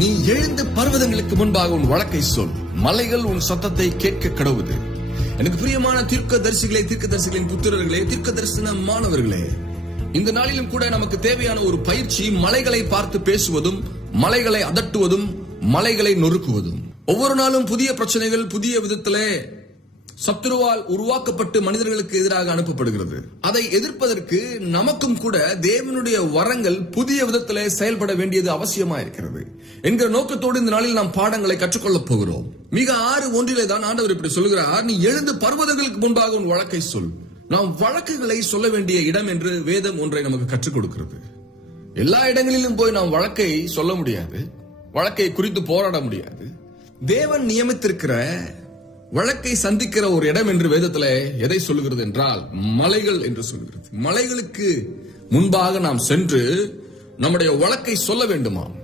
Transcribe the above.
நீ எழுந்து பர்வதங்களுக்கு முன்பாக உன் வழக்கை சொல், மலைகள் உன் சத்தத்தை கேட்க கடவுது. எனக்கு பிரியமான தீர்க்கதரிசிகளின் புத்திரர்களே, தீர்க்க தரிசன மாணவர்களே, இந்த நாளிலும் கூட நமக்கு தேவையான ஒரு பயிற்சி மலைகளை பார்த்து பேசுவதும், மலைகளை அதட்டுவதும், மலைகளை நொறுக்குவதும். ஒவ்வொரு நாளும் புதிய பிரச்சனைகள் புதிய விதத்திலே சத்துருவால் உருவாக்கப்பட்டு மனிதர்களுக்கு எதிராக அனுப்பப்படுகிறது. அதை எதிர்ப்பதற்கு நமக்கும் கூட தேவனுடைய வரங்கள் புதிய விதத்திலே செயல்பட வேண்டியது அவசியமா இருக்கிறது என்கிற நோக்கத்தோடு இந்த நாளில் நாம் பாடங்களை கற்றுக்கொள்ளப் போகிறோம். மிக 6:1 தான் ஆண்டவர் இப்படி சொல்கிறார், நீ எழுந்து பர்வதங்களுக்கு முன்பாக உன் வழக்கை சொல். நாம் வழக்குகளை சொல்ல வேண்டிய இடம் என்று வேதம் ஒன்றை நமக்கு கற்றுக் கொடுக்கிறது. எல்லா இடங்களிலும் போய் நாம் வழக்கை சொல்ல முடியாது, வழக்கை குறித்து போராட முடியாது. தேவன் நியமித்திருக்கிற வழக்கை சந்திக்கிற ஒரு இடம் என்று வேதத்துல எதை சொல்லுகிறது என்றால் மலைகள் என்று சொல்கிறது. மலைகளுக்கு முன்பாக நாம் சென்று நம்முடைய வழக்கை சொல்ல வேண்டுமாம்.